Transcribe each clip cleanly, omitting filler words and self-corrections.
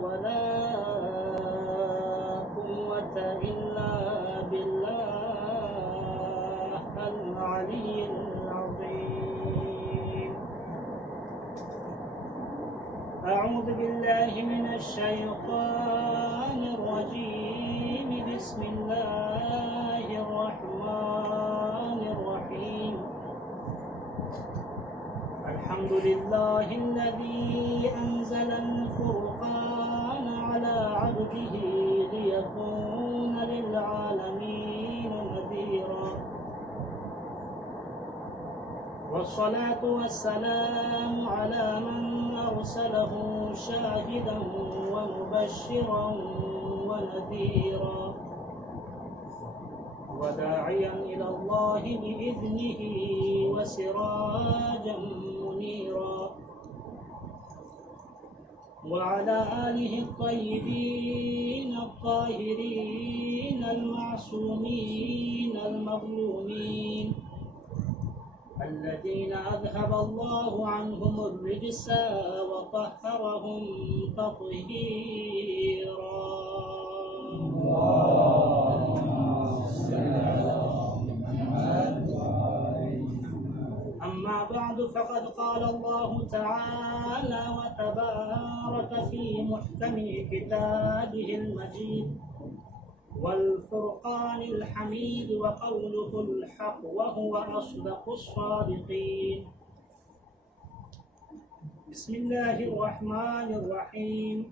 ولا قوة إلا بالله العلي العظيم. أعوذ بالله من الشيطان الرجيم. بسم الله الرحمن الرحيم. الحمد لله الذي أنزل الفرقان على عبده ليكون للعالمين نذيرا، والصلاة والسلام على من أرسله شاهدا ومبشرا ونذيرا وداعيا إلى الله بإذنه وسراجا منيرا، وعلى آله الطيبين الطاهرين المعصومين المظلومين الذين أذهب الله عنهم الرجس وطهرهم تطهيرا. أما بعد، فقد قال الله تعالى وتبارك في محكم كتابه المجيد والفرقان الحميد وقوله الحق وهو أصدق الصادقين. بسم الله الرحمن الرحيم.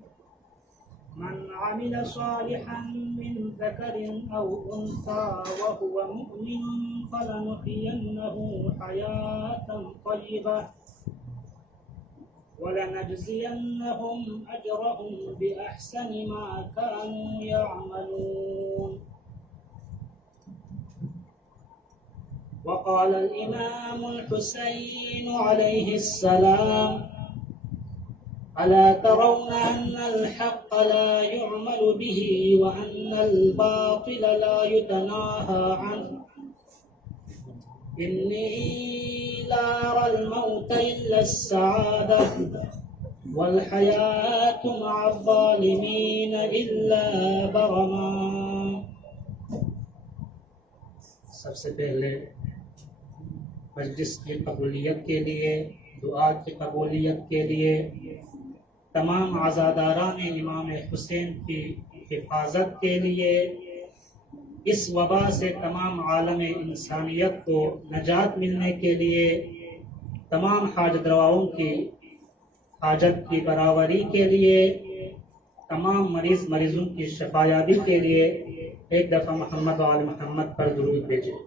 من عمل صالحا من ذكر أو أنثى وهو مؤمن فلنحيينه حياة طيبة ولنجزينهم أجرهم بأحسن ما كانوا يعملون. وقال الإمام الحسين عليه السلام: ألا ترون أن الحق لا يعمل به وأن الباطل لا يتناهى عنه؟ إني لا أرى الموت إلا السعادة والحياة مع الظالمين إلا برما. سب سے پہلے مجلس کی قبولیت کے لیے، دعا کی قبولیت کے لیے، تمام عزاداران امام حسین کی حفاظت کے لیے، اس وبا سے تمام عالم انسانیت کو نجات ملنے کے لیے، تمام حاجت رواؤں کی حاجت کی برابری کے لیے، تمام مریضوں کی شفایابی کے لیے ایک دفعہ محمد و آل محمد پر درود بھیجیں۔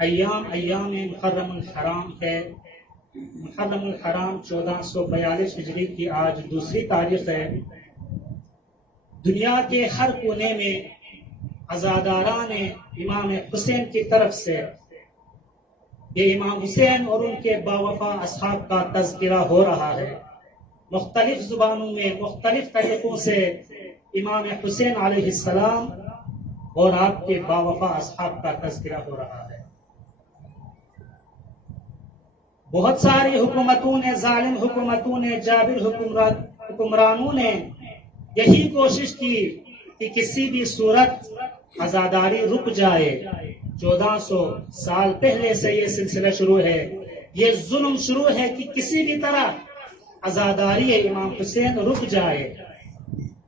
ایام محرم الحرام ہے۔ محرم الحرام 1442 ہجری کی آج دوسری تاریخ ہے۔ دنیا کے ہر کونے میں عزاداران امام حسین کی طرف سے یہ امام حسین اور ان کے باوفا اصحاب کا تذکرہ ہو رہا ہے۔ مختلف زبانوں میں مختلف طریقوں سے امام حسین علیہ السلام اور آپ کے باوفا اصحاب کا تذکرہ ہو رہا ہے۔ بہت ساری حکومتوں نے، ظالم حکومتوں نے، جابر حکمرانوں نے یہی کوشش کی کہ کسی بھی صورت عزاداری رک جائے۔ 1400 سال پہلے سے یہ سلسلہ شروع ہے، یہ ظلم شروع ہے کہ کسی بھی طرح عزاداری امام حسین رک جائے۔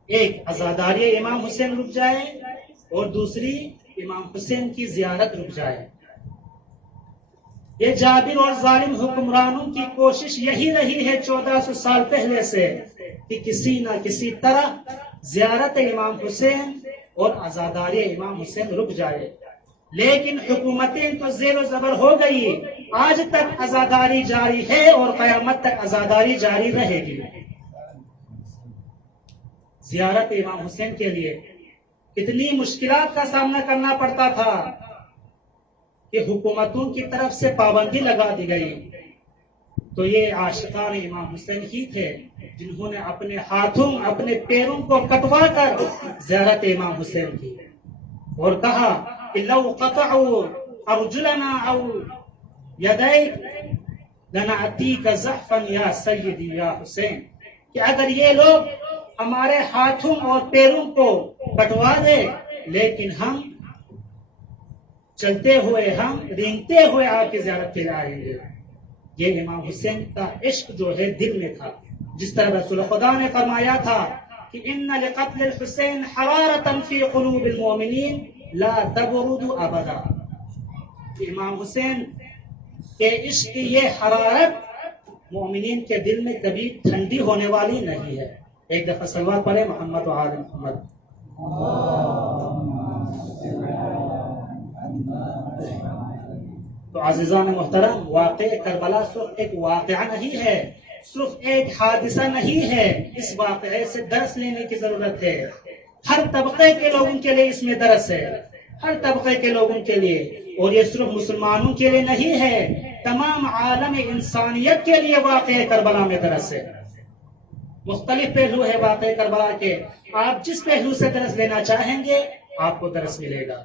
ایک عزاداری امام حسین رک جائے اور دوسری امام حسین کی زیارت رک جائے۔ یہ جابر اور ظالم حکمرانوں کی کوشش یہی رہی ہے 1400 سال پہلے سے کہ کسی نہ کسی طرح زیارت امام حسین اور عزاداری امام حسین رک جائے، لیکن حکومتیں تو زیر و زبر ہو گئی۔ آج تک عزاداری جاری ہے اور قیامت تک عزاداری جاری رہے گی۔ زیارت امام حسین کے لیے کتنی مشکلات کا سامنا کرنا پڑتا تھا کہ حکومتوں کی طرف سے پابندی لگا دی گئی۔ تو یہ عاشقان امام حسین ہی تھے جنہوں نے اپنے ہاتھوں اپنے پیروں کو کٹوا کر زیارت امام حسین کی اور کہا کہ لو قطعوا ارجلنا او یدیک لنعطیک زحفا یا سیدی یا حسین، کہ اگر یہ لوگ ہمارے ہاتھوں اور پیروں کو کٹوا دے لیکن ہم چلتے ہوئے، ہم رینگتے ہوئے آپ کی زیارت کے لیے آئیں گے۔ یہ امام حسین کا عشق جو ہے دل میں تھا، جس طرح رسول خدا نے فرمایا تھا کہ ان لقتل الحسین حرارتا فی قلوب المؤمنین لا تبرد ابدا، کہ امام حسین کے عشق کی یہ حرارت مومنین کے دل میں کبھی ٹھنڈی ہونے والی نہیں ہے۔ ایک دفعہ صلوات پڑھیں محمد و آل محمد۔ تو عزیزان محترم، واقع کربلا صرف ایک واقعہ نہیں ہے، صرف ایک حادثہ نہیں ہے، اس واقعے سے درس لینے کی ضرورت ہے۔ ہر طبقے کے لوگوں کے لیے اس میں درس ہے، ہر طبقے کے لوگوں کے لیے، اور یہ صرف مسلمانوں کے لیے نہیں ہے، تمام عالم انسانیت کے لیے واقع کربلا میں درس ہے۔ مختلف پہلو ہے واقع کربلا کے، آپ جس پہلو سے درس لینا چاہیں گے آپ کو درس ملے گا،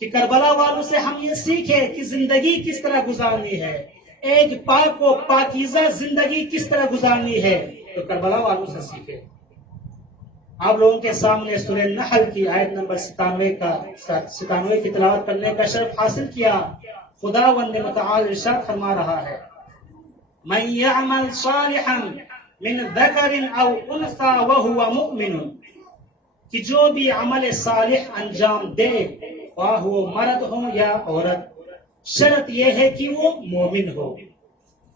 کہ کربلا والوں سے ہم یہ سیکھیں کہ زندگی کس طرح گزارنی ہے، ایک پاک و پاکیزہ زندگی کس طرح گزارنی ہے، تو کربلا والوں سے سیکھیں۔ آپ لوگوں کے سامنے سورہ نحل کی آیت نمبر 97 کی تلاوت کرنے کا شرف حاصل کیا۔ خداوند متعال ارشاد فرما رہا ہے، من يعمل صالحا من ذکر او انثى وهو مؤمن، کہ جو بھی عمل صالح انجام دے، خواہ وہ مرد ہو یا عورت، شرط یہ ہے کہ وہ مومن ہو۔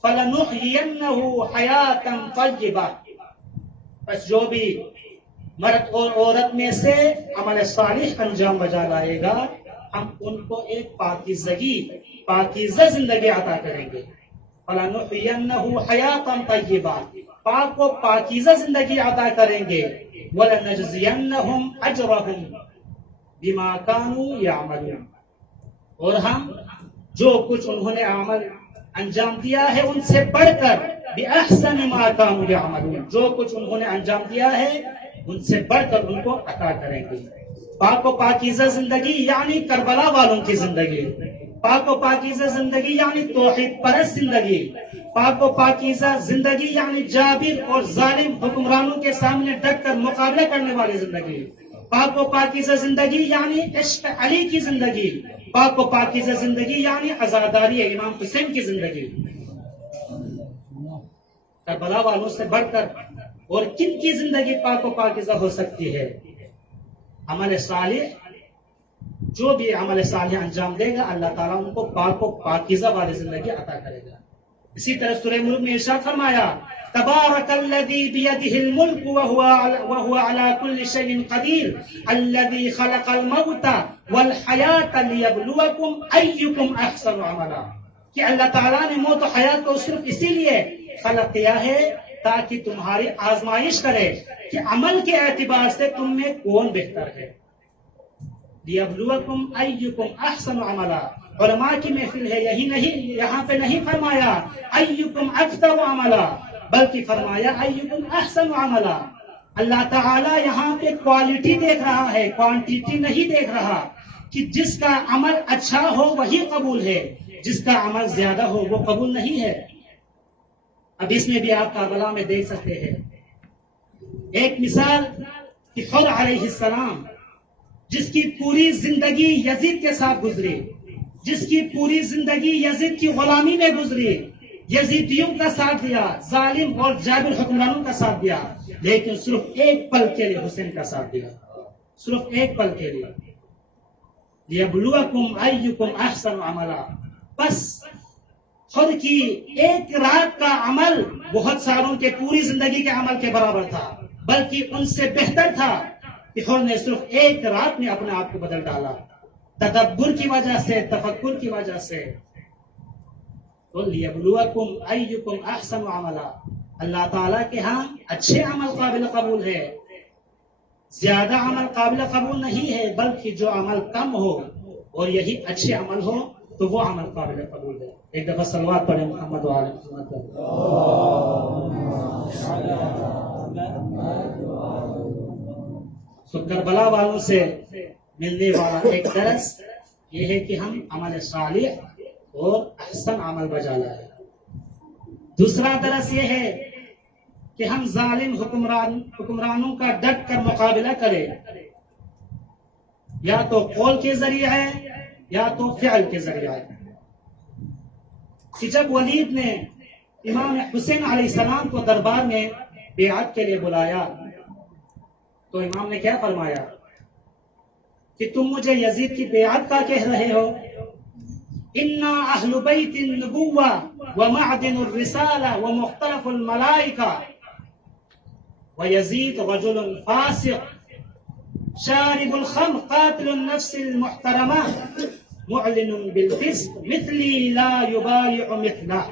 فَلَنُحْيِيَنَّهُ حَيَاةً طَيِّبَةً، پس جو بھی مرد اور عورت میں سے عمل صالح انجام بجا لائے گا، ہم ان کو ایک پاکیزہ زندگی عطا کریں گے۔ فَلَنُحْيِيَنَّهُ حَيَاةً طَيِّبَةً، پاک و پاکیزہ زندگی عطا کریں گے۔ وَلَنَجْزِيَنَّهُمْ أَجْرَهُمْ بِمَا كَانُوا يَعْمَلُونَ، اور ہم جو کچھ انہوں نے عمل انجام دیا ہے ان سے بڑھ کر بِأَحْسَنِ مَا كَانُوا يَعْمَلُونَ، جو کچھ انہوں نے انجام دیا ہے ان سے بڑھ کر ان کو عطا کریں گے۔ پاک و پاکیزہ زندگی یعنی کربلا والوں کی زندگی، پاک و پاکیزہ زندگی یعنی توحید پرست زندگی، پاک و پاکیزہ زندگی یعنی جابر اور ظالم حکمرانوں کے سامنے ڈٹ کر مقابلہ کرنے والی زندگی، پاک و پاکیزہ زندگی یعنی عشق علی کی زندگی، پاک و پاکیزہ زندگی یعنی عزاداری امام حسین کی زندگی۔ کربلا والوں سے بڑھ کر اور کن کی زندگی پاک و پاکیزہ ہو سکتی ہے؟ عمل صالح، جو بھی عمل صالح انجام دے گا اللہ تعالیٰ ان کو پاک و پاکیزہ والی زندگی عطا کرے گا۔ اسی طرح سورہ ملک میں ارشاد فرمایا، تبارک الذی بیدہ الملک وہو علی کل شیء قدیر الذی خلق الموت والحیاۃ لیبلوکم ایکم احسن عملا، کہ اللہ تعالیٰ نے موت و حیات کو صرف اسی لیے خلق کیا ہے تاکہ تمہاری آزمائش کرے کہ عمل کے اعتبار سے تم میں کون بہتر ہے۔ لیبلوکم ایکم احسن عملا، علماء کی محفل ہے، یہی نہیں، یہاں پہ نہیں فرمایا ایکم اکثر عملا، بلکہ فرمایا ایکم احسن عملا۔ اللہ تعالیٰ یہاں پہ کوالٹی دیکھ رہا ہے، کوانٹیٹی نہیں دیکھ رہا، کہ جس کا عمل اچھا ہو وہی قبول ہے، جس کا عمل زیادہ ہو وہ قبول نہیں ہے۔ اب اس میں بھی آپ کربلا میں دیکھ سکتے ہیں ایک مثال کہ حر علیہ السلام، جس کی پوری زندگی یزید کے ساتھ گزری، جس کی پوری زندگی یزید کی غلامی میں گزری، یزیدیوں کا ساتھ دیا، ظالم اور جابر حکمرانوں کا ساتھ دیا، لیکن صرف ایک پل کے لیے حسین کا ساتھ دیا، صرف ایک پل کے لیے۔ لیبلوکم ایکم احسن عملا، بس خود کی ایک رات کا عمل بہت سالوں کے پوری زندگی کے عمل کے برابر تھا، بلکہ ان سے بہتر تھا کہ خود نے صرف ایک رات میں اپنے آپ کو بدل ڈالا، تدبر کی وجہ سے، تفکر کی وجہ سے۔ تو لیبلوکم ایکم احسن عملا، اللہ تعالیٰ کے ہاں اچھے عمل قابل قبول ہے، زیادہ عمل قابل قبول نہیں ہے، بلکہ جو عمل کم ہو اور یہی اچھے عمل ہو تو وہ عمل قابل قبول ہے۔ ایک دفعہ صلوات پڑھیں محمد و آل محمد۔ کربلا والوں سے ملنے والا ایک درس یہ ہے کہ ہم عمل صالح اور احسن عمل بجا لائیں. دوسرا درس یہ ہے کہ ہم ظالم حکمرانوں کا ڈٹ کر مقابلہ کریں، یا تو قول کے ذریعے یا تو فعل کے ذریعے. کہ جب ولید نے امام حسین علیہ السلام کو دربار میں بیعت کے لیے بلایا تو امام نے کیا فرمایا کہ تم مجھے یزید کی بیعت کا کہہ رہے ہو؟ انا اہل بیت النبوہ ومعدن الرسالہ ومختلف الملائکہ ویزید رجل فاسق شارب الخمر قاتل النفس المحترمہ معلن بالفسق مثلی لا یبایع مثلہ.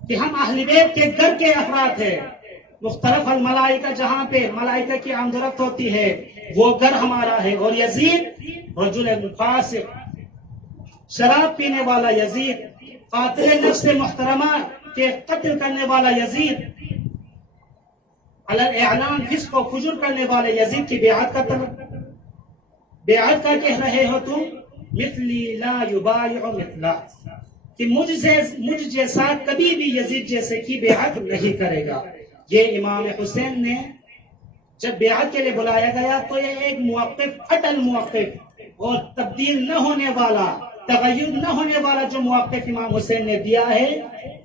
کہ ہم اہل بیت کے گھر کے افراد ہیں. مختلف الملائکہ جہاں پہ ملائکہ کی آمد و رفت ہوتی ہے وہ گھر ہمارا ہے. اور یزید رجل فاسق، شراب پینے والا یزید، قاتل نفس محترمہ کے قتل کرنے والا یزید، علی اعلان فسق و فجور کرنے والے یزید کی بیعت کا کہہ رہے ہو تم؟ مثلی لا یبایع مثلہ، کہ مجھ جیسا کبھی بھی یزید جیسے کی بیعت نہیں کرے گا. یہ امام حسین نے جب بیعت کے لیے بلایا گیا تو یہ ایک موقف، اٹل موقف اور تبدیل نہ ہونے والا، تغیر نہ ہونے والا جو موقف امام حسین نے دیا ہے،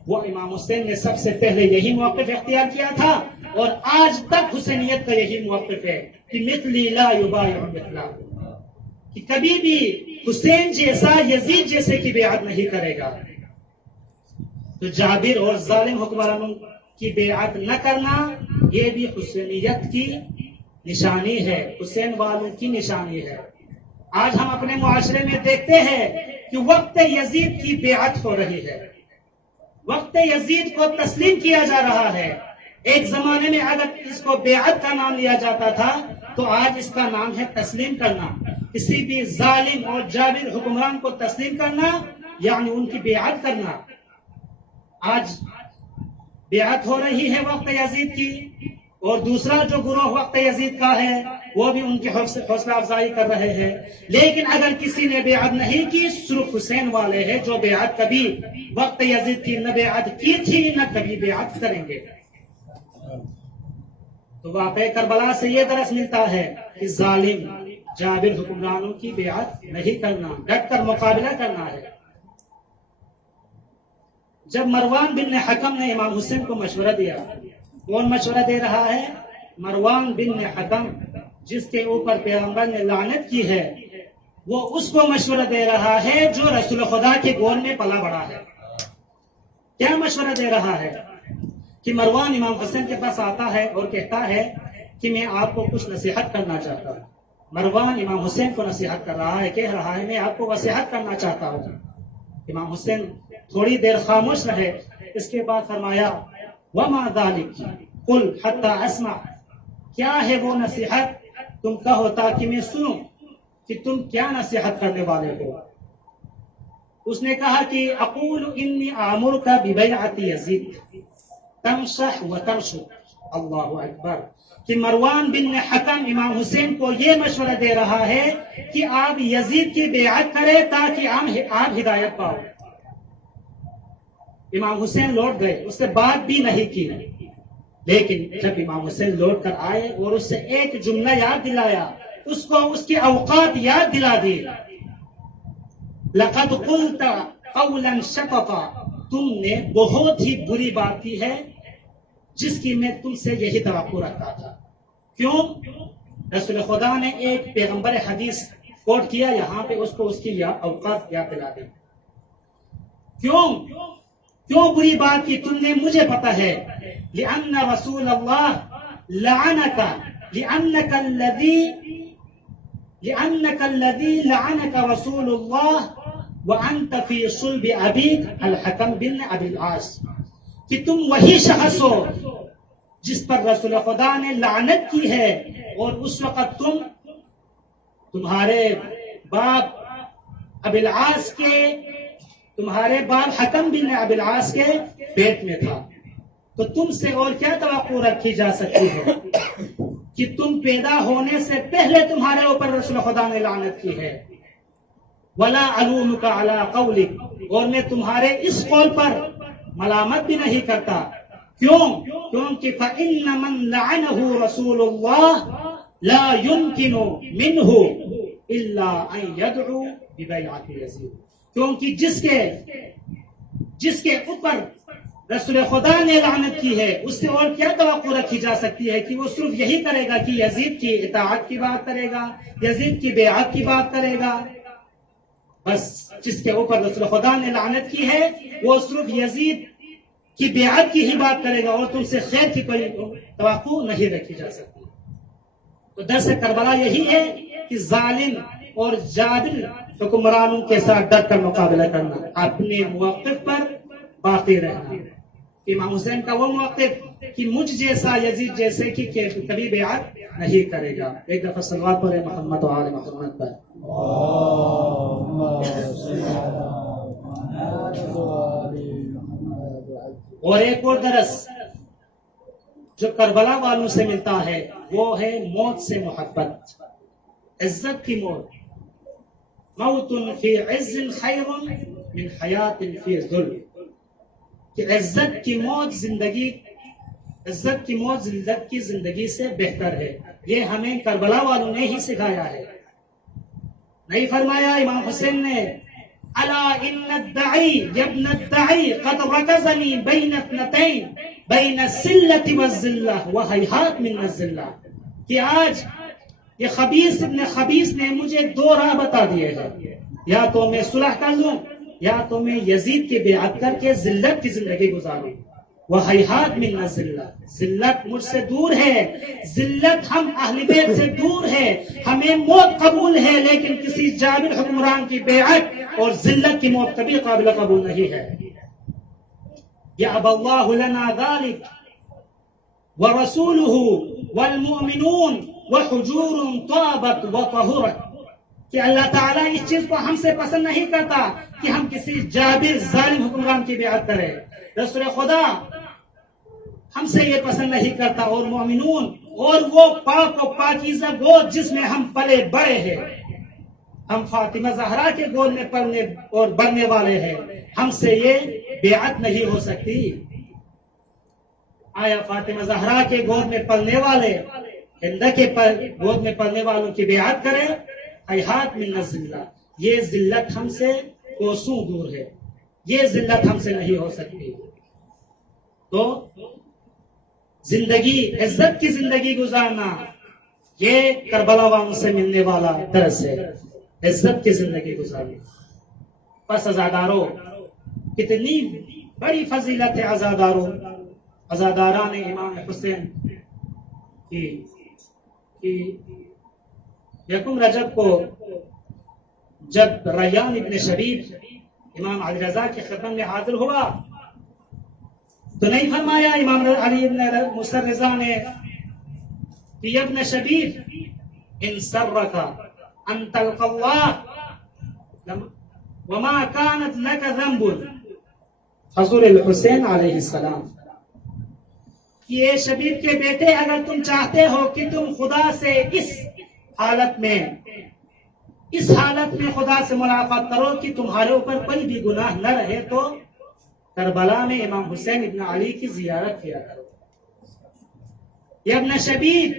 وہ امام حسین نے سب سے پہلے یہی موقف اختیار کیا تھا اور آج تک حسینیت کا یہی موقف ہے کہ مثلی لا یبایع مثلہ، کہ کبھی بھی حسین جیسا یزید جیسے کی بیعت نہیں کرے گا. تو جابر اور ظالم حکمرانوں کی بیعت نہ کرنا یہ بھی حسینیت کی نشانی ہے، حسین والوں کی نشانی ہے. آج ہم اپنے معاشرے میں دیکھتے ہیں کہ وقت یزید کی بیعت ہو رہی ہے، وقت یزید کو تسلیم کیا جا رہا ہے. ایک زمانے میں اگر اس کو بیعت کا نام لیا جاتا تھا تو آج اس کا نام ہے تسلیم کرنا. کسی بھی ظالم اور جابر حکمران کو تسلیم کرنا یعنی ان کی بیعت کرنا. آج بیعت ہو رہی ہے وقت یزید کی، اور دوسرا جو گروہ وقت یزید کا ہے وہ بھی ان کی حوصلہ افزائی کر رہے ہیں. لیکن اگر کسی نے بیعت نہیں کی، صرف حسین والے ہیں جو بیعت کبھی وقت یزید کی نہ بیعت کی تھی نہ کبھی بیعت کریں گے. تو واقعہ کربلا سے یہ درس ملتا ہے کہ ظالم جابر حکمرانوں کی بیعت نہیں کرنا، ڈٹ کر مقابلہ کرنا ہے. جب مروان بن حکم نے امام حسین کو مشورہ دیا، کون مشورہ دے رہا ہے؟ مروان بن حکم، جس کے اوپر پیغمبر نے لعنت کی ہے، وہ اس کو مشورہ دے رہا ہے جو رسول خدا کے گور میں پلا بڑا ہے. کیا مشورہ دے رہا ہے؟ کہ مروان امام حسین کے پاس آتا ہے اور کہتا ہے کہ میں آپ کو کچھ نصیحت کرنا چاہتا ہوں. مروان امام حسین کو نصیحت کر رہا ہے، کہہ رہا ہے میں آپ کو وصیحت کرنا چاہتا ہوں. امام حسین تھوڑی دیر خاموش رہے، اس کے بعد فرمایا وما ذلک قل حتی اسمع، کیا ہے وہ نصیحت؟ تم کہو تاکہ میں سنوں کہ تم کیا نصیحت کرنے والے ہو. اس نے کہا کہ اقول انی آمرک ببیعت یزید تمشح و ترشد. اللہ اکبر. کہ مروان بن حکم امام حسین کو یہ مشورہ دے رہا ہے کہ آپ یزید کی بیعت کریں تاکہ آپ ہدایت پاؤ. امام حسین لوٹ گئے، اس سے بات بھی نہیں کی. لیکن جب امام حسین لوٹ کر آئے اور اس سے ایک جملہ یاد دلایا، اس کو اس کی اوقات یاد دلا دی. لقد قلت قولا شططا، تم نے بہت ہی بری بات کی ہے جس کی میں تم سے یہی توقع رکھتا تھا. کیوں؟ رسول خدا نے ایک پیغمبر حدیث کوٹ کیا، یہاں پہ اس کو اس کی اوقات یاد دلا دی. کیوں بری بات کی؟ تم نے مجھے پتا ہے لأن رسول اللہ لعنک، لأنک الذی لعنک رسول اللہ وانت فی صلب ابیک الحکم بن ابی العاص، کہ تم وہی شخص ہو جس پر رسول خدا نے لعنت کی ہے اور اس وقت تمہارے باپ ابی العاص کے، تمہارے باپ حکم بن ابی العاص کے پیٹ میں تھا. تو تم سے اور کیا توقع رکھی جا سکتی ہے کہ تم پیدا ہونے سے پہلے تمہارے اوپر رسول خدا نے لعنت کی ہے. ولا علومک علی قولک، اور میں تمہارے اس قول پر ملامت بھی نہیں کرتا. کیوں؟ کیونکہ فإن من لعنه رسول اللہ لا يمكن منه الا ان يدعو ببیعت یزید. کیونکہ جس کے اوپر رسول خدا نے لعنت کی ہے، اس سے اور کیا توقع رکھی جا سکتی ہے کہ وہ صرف یہی کرے گا کہ یزید کی اطاعت کی بات کرے گا، یزید کی بیعت کی بات کرے گا. بس جس کے اوپر رسول خدا نے لعنت کی ہے وہ صرف یزید کی بیعت کی ہی بات کرے گا، اور تم سے خیر کی کوئی توقع نہیں رکھی جا سکتی. تو درس کربلا یہی ہے کہ ظالم اور جابر حکمرانوں کے ساتھ ڈٹ کر مقابلہ کرنا، اپنے موقف پر باقی رہنا. امام حسین کا وہ موقف کہ مجھ جیسا یزید جیسے کہ کبھی بیعت نہیں کرے گا. ایک دفعہ صلوات پڑھے محمد و آل محمد پر. اور ایک اور درس جو کربلا والوں سے ملتا ہے وہ ہے موت سے محبت، عزت کی موت. موت فی عز خیر من حیات فی ذل، کہ عزت کی موت زندگی سے بہتر ہے. یہ ہمیں کربلا والوں نے ہی سکھایا ہے. نہیں فرمایا امام حسین نے الا ان الدعی ابن الدعی قد رکزنی بین اثنتین بین السلة والذلہ وہیہات من الذلہ، کہ آج یہ خبیث ابن خبیث نے مجھے دو راہ بتا دیے ہیں، یا تو میں صلح کر لوں یا تو میں یزید کی بیعت کر کے ذلت کی زندگی گزاروں. وہیہات من الذلہ، ذلت مجھ سے دور ہے، ذلت ہم اہل بیت سے دور ہے. ہمیں موت قبول ہے لیکن کسی جابر حکمران کی بیعت اور ذلت کی موت کبھی قابل قبول نہیں ہے. یأبی اللہ لنا ذلک ورسولہ والمؤمنون وحجور طابت وطہرت، کہ اللہ تعالیٰ اس چیز کو ہم سے پسند نہیں کرتا کہ ہم کسی جابر ظالم حکمران کی بیعت کریں. رسول خدا ہم سے یہ پسند نہیں کرتا، اور مومنون اور وہ پاک و پاکیزہ گود جس میں ہم پلے بڑے ہیں. ہم فاطمہ زہرا کے گود میں پلنے اور بڑھنے والے ہیں، ہم سے یہ بیعت نہیں ہو سکتی. آیا فاطمہ زہرا کے گود میں پلنے والے ہند کے گود میں پلنے والوں کی بیعت کریں؟ ہیہات من الذلہ، یہ ذلت ہم سے کوسوں دور ہے، یہ ذلت ہم سے نہیں ہو سکتی. تو زندگی، عزت کی زندگی گزارنا، یہ کربلا والوں سے ملنے والا درس ہے، عزت کی زندگی گزارنا. پس عزاداروں، کتنی بڑی فضیلت ہے عزاداروں، عزاداران امام حسین کی. یکم رجب کو جب ریان ابن شبیب امام علی رضا کے خدمت میں حاضر ہوا تو نہیں فرمایا امام علی ابن موسیٰ رضا نے کہ ابن شبیب ان سرک ان تلقى اللہ وما كانت لك ذنب، حضور الحسین علیہ السلام، کہ اے شبیب کے بیٹے اگر تم چاہتے ہو کہ تم خدا سے اس حالت میں خدا سے ملاقات کرو کہ تمہارے اوپر کوئی بھی گناہ نہ رہے، تو کربلا میں امام حسین ابن علی کی زیارت کیا کرو. یا ابن شبیب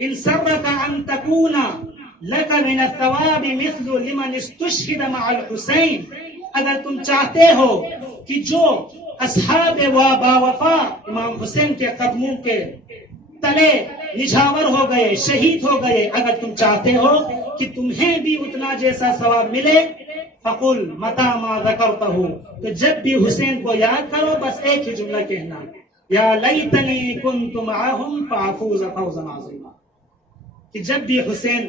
ان سرک ان تکون لک من الثواب مثل لمن استشهد مع الحسین، اگر تم چاہتے ہو کہ جو اصحاب باوفا امام حسین کے قدموں کے تلے نچھاور ہو گئے، شہید ہو گئے، اگر تم چاہتے ہو کہ تمہیں بھی اتنا جیسا ثواب ملے، فقل متى ما ذکرتہ، تو جب بھی حسین کو یاد کرو بس ایک ہی جملہ کہنا، یا لیتنی کنت معہم فافوز فوزا عظیما، کہ جب بھی حسین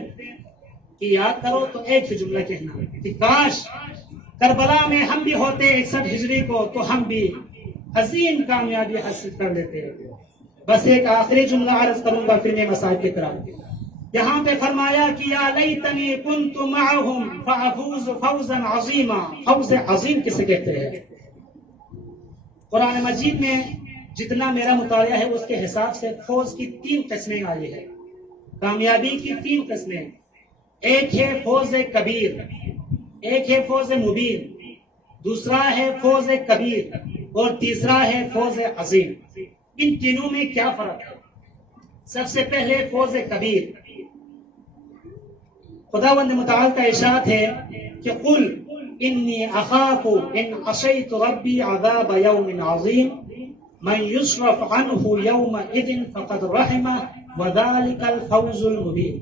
کی یاد کرو تو ایک ہی جملہ کہنا کہ کاش کربلا میں ہم بھی ہوتے 61 ہجری کو تو ہم بھی عظیم کامیابی حاصل کر لیتے. بس ایک آخری جملہ عرض کروں گا پھر میں مسائل کے کرام. یہاں پہ فرمایا کہ یا لیتنی کنت معہم فافوز فوزا عظیما. فوز عظیم کسے کہتے ہیں؟ قرآن مجید میں جتنا میرا مطالعہ ہے اس کے حساب سے فوز کی 3 قسمیں آئی ہے، کامیابی کی 3 قسمیں. ایک ہے فوز کبیر، ایک ہے فوز مبین، دوسرا ہے فوز کبیر، اور تیسرا ہے فوز عظیم۔ ان تینوں میں کیا فرق ہے؟ سب سے پہلے فوز کبیر، خداوند متعال کا ارشاد ہے کہ قل انی اخاف ان عصیت ربی عذاب یوم عظیم من یصرف عنہ یومئذ فقد رحمہ وذلک الفوز المبین۔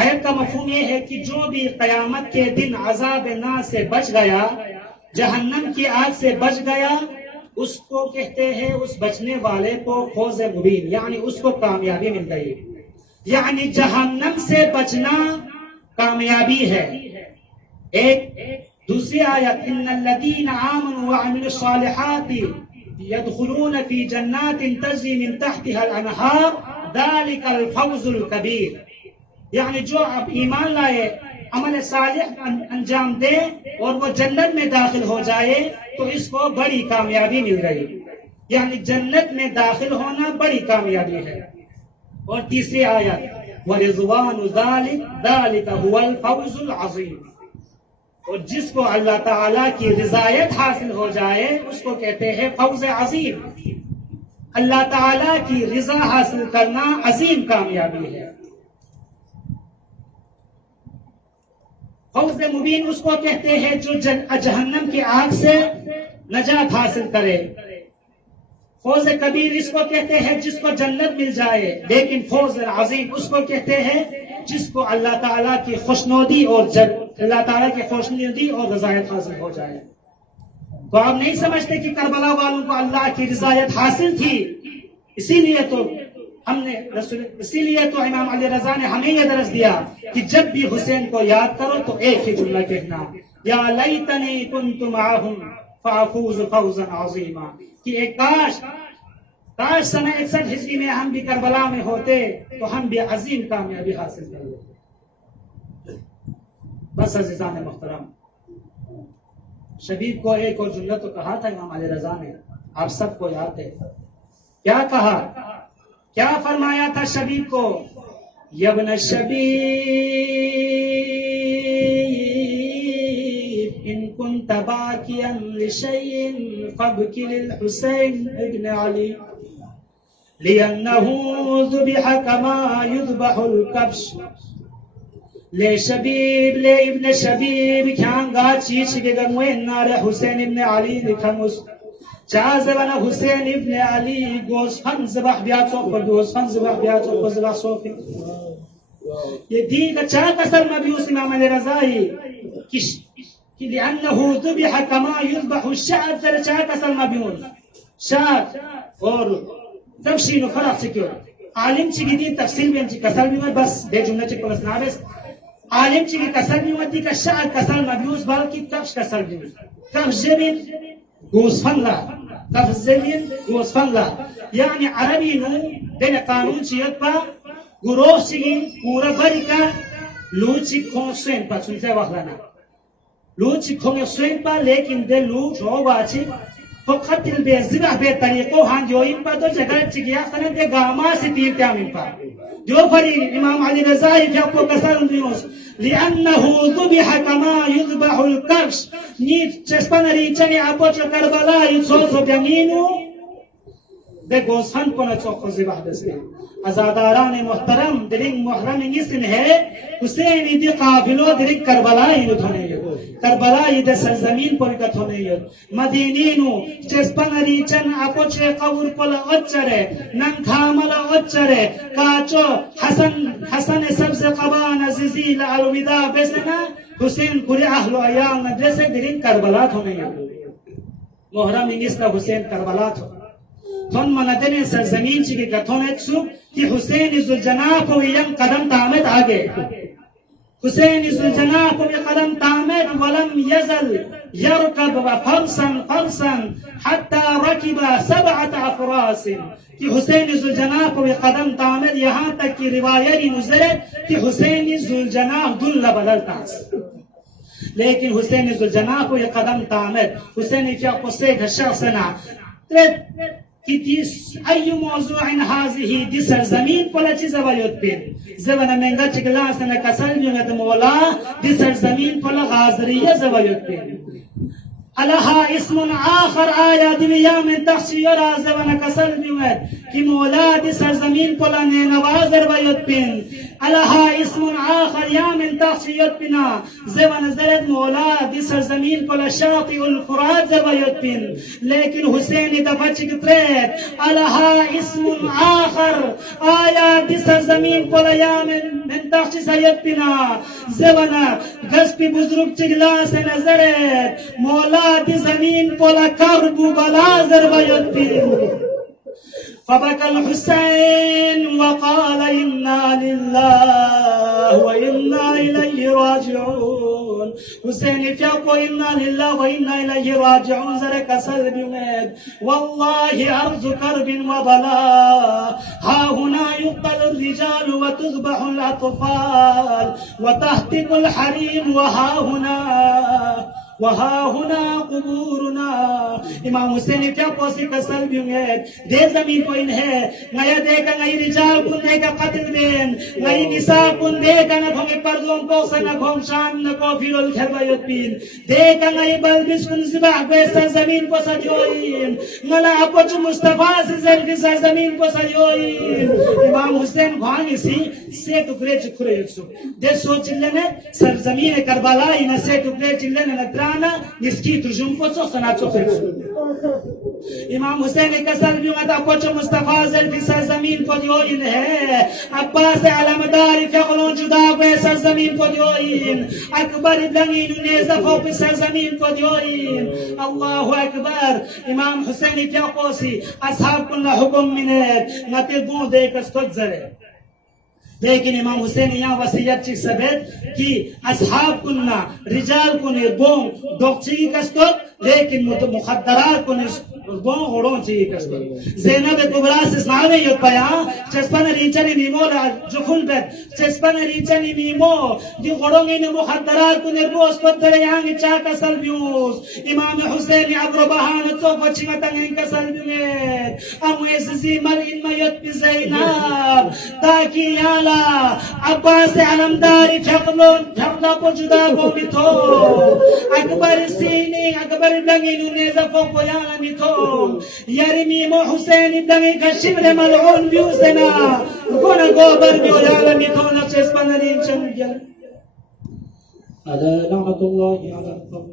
آیت کا مفہوم یہ ہے کہ جو بھی قیامت کے دن عذاب نار سے بچ گیا، جہنم کی آگ سے بچ گیا، اس کو کہتے ہیں، اس بچنے والے کو فوز مبین، یعنی اس کو کامیابی مل گئی، یعنی جہنم سے بچنا کامیابی ہے۔ ایک دوسری آیت ان الذین آمنوا وعملوا الصالحات يدخلون في جنات تجری من تحتها الانہار ذلك الفوز الکبیر، یعنی جو اب ایمان لائے، عمل صالح انجام دے اور وہ جنت میں داخل ہو جائے تو اس کو بڑی کامیابی مل گئی، یعنی جنت میں داخل ہونا بڑی کامیابی ہے۔ اور تیسری آیت وَرِضْوَانُ ذَلِكَ هُوَ الْفَوْزُ الْعَظِيمُ، اور جس کو اللہ تعالیٰ کی رضایت حاصل ہو جائے اس کو کہتے ہیں فوز عظیم۔ اللہ تعالیٰ کی رضا حاصل کرنا عظیم کامیابی ہے۔ فوز مبین اس کو کہتے ہیں جو جہنم کی آگ سے نجات حاصل کرے۔ فوز کبیر اس کو کہتے ہیں جس کو جنت مل جائے، لیکن فوز عظیم اس کو کہتے ہیں جس کو اللہ تعالیٰ کی خوشنودی اور اللہ تعالیٰ کی خوشنودی اور رضایت حاصل ہو جائے۔ تو آپ نہیں سمجھتے کہ کربلا والوں کو اللہ کی رضایت حاصل تھی، اسی لیے تو امام علی رضا نے ہمیں یہ درس دیا کہ جب بھی حسین کو یاد کرو تو ایک ہی جملہ کہنا، یا لیتنی کنت معہم فافوز فوزا عظیما، کہ ایک کاش سنہ 61 ہجری میں ہم بھی کربلا میں ہوتے تو ہم بھی عظیم کامیابی حاصل کر لیتے۔ بس عزیزان محترم، شبیب کو ایک اور جملہ تو کہا تھا امام علی رضا نے، آپ سب کو یاد ہے کیا کہا، کیا فرمایا تھا شبیب کو؟ یبن شبیب ان کنت باکیا لشیء فابکی للحسین ابن علی لأنه ذبح كما يذبح الكبش۔ لے شبیب لے ابن شبیب کھانگا چیچ کے گنوے نارے حسین ابن علی لکھمس چازبنا حسین ابن علی گوزفن زبح بیاتو پر گوزفن زبح بیاتو پر زبح صوفی۔ یہ دین کا چاہ کسر مبیوس امام علی رضائی کہ لأنه ذبح كما يذبح الشعب در چاہ کسر مبیوس شاک اور تفصیل و فرق چکیو عالم چکی دی تفصیل بھی انچی کسر بھی ہوئی، بس دے جملہ چک پلس نابس عالم چکی کسر بھی ہوئی کہ شعر کسر مبیوس بلکی کفش کسر بھی ہوئی، کفش زمین گوزفن لا، کفش زمین گوزفن لا، یعنی عربی نو دین قانون چیت پا گروہ چکی پورا بری کا لو چک کھون سوین پا چنتے وقت لانا لو چک کھون سوین پا، لیکن دے لو جو باچی فقط بے ذبح بے طریقوں ہاں جو ان پر تو جگہ چکیا خلن دے گاما سے تیر تیام ان پر جو پری امام علی رضائی جب کو کسر اندیوس لئنہو ذبح کما یذبح الکرش نیت چسپن ریچنی اپو چو کربلا یسوسو بیمینو دے گوزفن کو نچوکو ذبح دستے۔ ازاداران محترم دلنگ محرم نسن ہے حسینی دی قابلو دلنگ کربلائی ندھنے یہ کربلائی دے سرزمین پر کت ہونے یہ مدینینو چسپن ریچن اپوچے قور پل اچرے ننکھامل اچرے کاچو حسن سبز قبان عزیزیل الوداع بسنا حسین پوری اہل و ایال ندرسے دلنگ کربلات ہونے یہ محرم نسن حسین کربلات ہونے تون مندن سرزمین چی کتون اکسو کہ حسین ذوالجناح کو یم قدم تامد آگے حسین ذوالجناح کو قدم تامد ولم یزل یرکب فرسا فرسا حتی رکب 7 افراس کہ حسین ذوالجناح کو قدم تامد یہاں تک کی روایری نزلت کہ حسین ذوالجناح دل بدلتا لیکن حسین ذوالجناح کو قدم تامد حسین کیا قصے کا شخصنا کہ أي موضوع هذه دي سرزمین پلا چیز ویوت پین زبنا منگا چکلا سنہ کسل بیونت مولا دي سرزمین پلا غازریہ زویوت پین لها اسم آخر آیا دویا من تخشیر زبنا کسل بیونت کہ مولا دي سرزمین پلا نینوازر ویوت پین لها اسم آخر یا من تخشیت پنا زبنا زرد مولا دي سرزمین پلا شاطئ الفرات زویوت پین لیکن حسین دفع چکتریت لها اسم آخر آیا دي سرزمین پلا یا من تخشیت پنا زبنا گسپی بزرگ چگلا سے نظرت مولا دي زمین پلا کرب و بلا زویوت پین فبكى الحسين وقال إنا لله وإنا إليه راجعون حسين فيقول إنا لله وإنا إليه راجعون زرك سلب يمد والله أرض كرب وبلاء ها هنا يقتل الرجال وتذبح الأطفال وتهتك الحريم وها هنا قبورنا امام حسین کیا پوسی کا سلبیوں ہے دے زمین کو انہیں نیا دے کا نئی رجال کن دے کا قتل دین نئی نساء کن دے کا نہ بھنگی پردوں کو سنہ بھنگ شان نہ کو فیل الکھربایت پین دے کا نئی بلبس کن زباح بیسا زمین کو سجوئین نلا اپوچ مصطفیٰ سے زلگی سا زمین کو سجوئین امام حسین بھانی سے ٹکرے چکرے یکسو دے سوچ لینے سر زمین کربلائی نہ سے ٹکرے چلینے نترانا نسکی ترجم کو سو سنا چو پھر امام حسین کا سلبیوں میں اپوچ مصطفیٰ زلگی سا زمین کو دیوئین ہے عباس علمداری فغلون جدا بیسا زمین کو دیوئین اکبر ابلنین نیزہ فوق سر زمین کو دیوئین اللہ اکبر امام حسین کیا قوسی اصحاب کن حکم منت نتی دون دے کستت زرے لیکن امام حسین یہاں وسیعت چک سبت کہ اصحاب کننا رجال کنی بون ڈوکچی کستت لیکن مخدرات کنی بون غڑون چی کستت زینب کبرا سے سناوے یو پیا چسپن ریچنی میمو جخون بیت چسپن ریچنی میمو دی غڑونگی نی مخدرات کنی روز پتر یہاں چاکا سلبیوز امام حسین عبر بہان تو بچی متنگی کا سلبیوز امویز زیمر ان میت پی زینب تاکی یالا عباس علمداری جھپلا کو جدا کو میتھو اکبر سینی اکبر بلنگی نیزہ فوق یالا میتھو یرمیم حسین بلنگی کا شبر ملعون بیوسنا گونا گوبر بیو یالا میتھو نفس اسپنالین چنگل لعنت اللہ علی